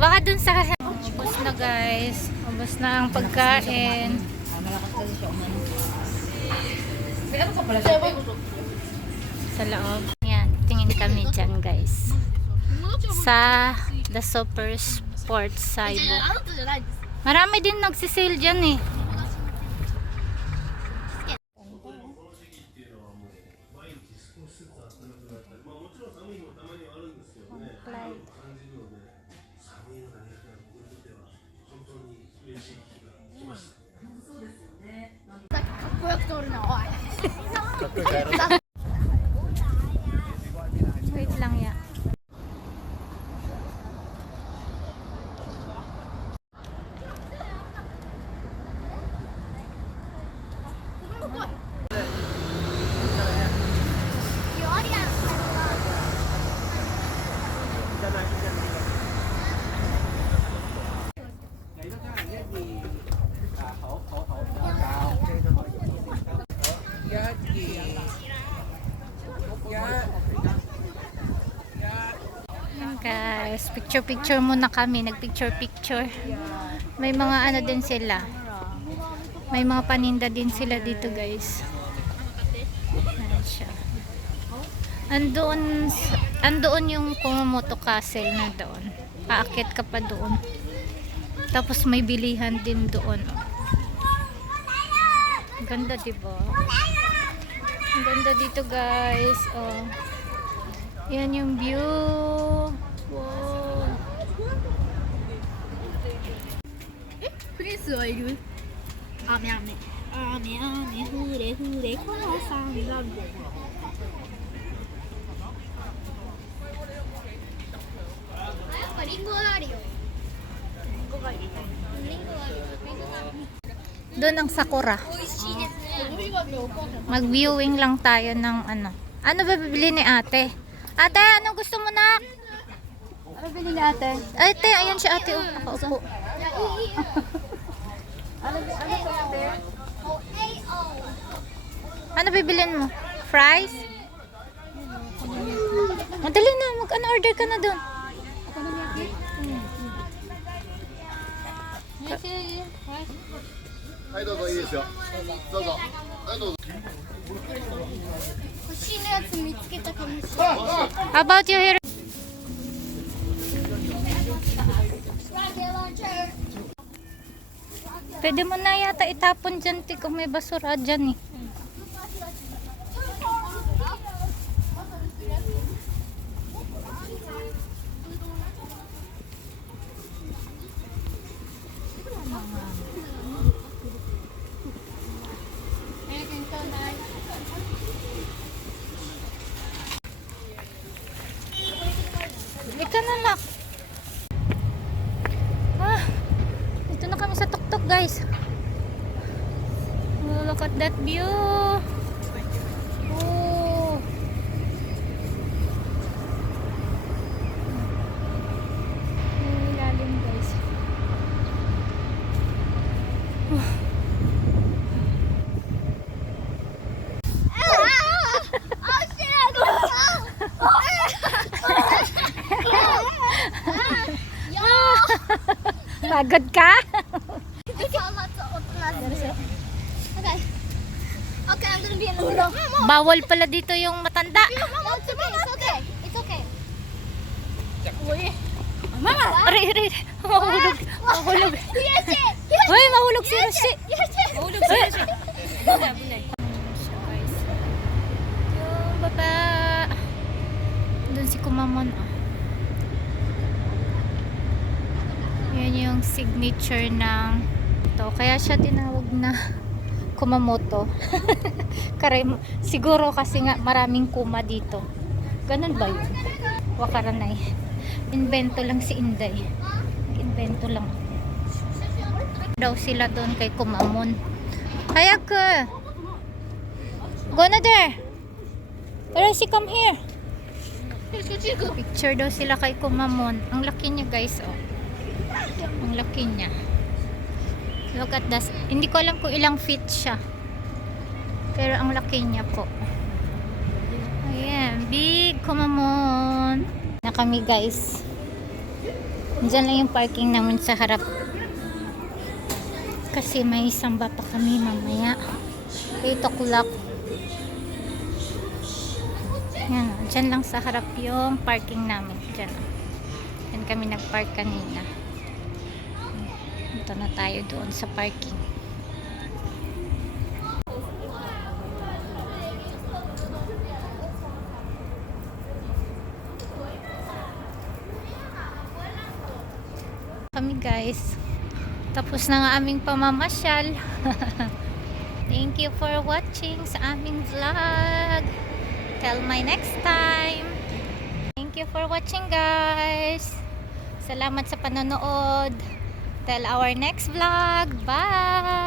Baka dun sa... Ubus na guys. Ubus na ang pagkain. Sa loob. Yan. Tingin kami dyan guys. Sa The Super Sports Saibo. Marami din nagsisale dyan eh. Wait lang ya. Guys, picture muna kami. Nagpicture. May mga ano din sila. May mga paninda din sila dito guys. Ayan siya. Andoon yung Kumamoto Castle na doon. Aakyat ka pa doon. Tapos may bilihan din doon. Ang ganda diba? Ang ganda dito guys. Oh. Yan yung view. Wow. プリンスはいる雨雨降れ降れこの三段でリンゴがあるよリンゴがある Doon ang Sakura. 美味しいですね Mag-viewing lang tayo ng ano. Ano ba bibili ni ate? Ate, anong gusto mo na? Ano bili ni ate? Ate, ayan si ate. Oh, nakaupo. Ano sa ate? Ano bibilin mo? Fries? Madali na, mag-order ka na doon.はい、どうぞいいですよ。どうぞ。はい、どうぞ。欲しいやつ見つけたかもしれない How about you here? Pwede mo na yata itapon dyan, ti, kung may basura dyan eh. Ika na lang. Dito na kami sa tuktok guys. Oh, look at that view. Oh. Yung ilalim guys. Pagod ka? Okay, I'm gonna be in the middle. Bawal pala dito yung matanda. Mama, it's okay. It's okay. Mama! Aray. Mahulog. Mahulog. Yes, it. Uy, mahulog si Rosie. Yes, it. Mahulog si Rosie. Yung baba. Doon si Kumamon. Yan yung signature ng to. Kaya siya tinawag na Kumamoto. Siguro kasi nga maraming kuma dito. Ganun ba yun? Wakaranay. Invento lang si Inday. Invento lang. Daw sila doon kay Kumamon. Hayak! Go na there! Rosie, come here! Picture daw sila kay Kumamon. Ang laki niya guys, oh. Ang laki niya. Look at this. Hindi ko alam kung ilang feet siya. Pero ang laki niya po. Ayan. Big Kumamon. Na kami guys. Diyan lang yung parking namin sa harap. Kasi may samba pa kami mamaya. 8 o'clock. Yan, dyan lang sa harap yung parking namin. Dyan. Dyan kami nag-park kanina. Punta na tayo doon sa parking. Kami guys. Tapos na nga aming pamamasyal. Thank you for watching sa aming vlog. Till my next time. Thank you for watching guys. Salamat sa panonood. Till our next vlog. Bye!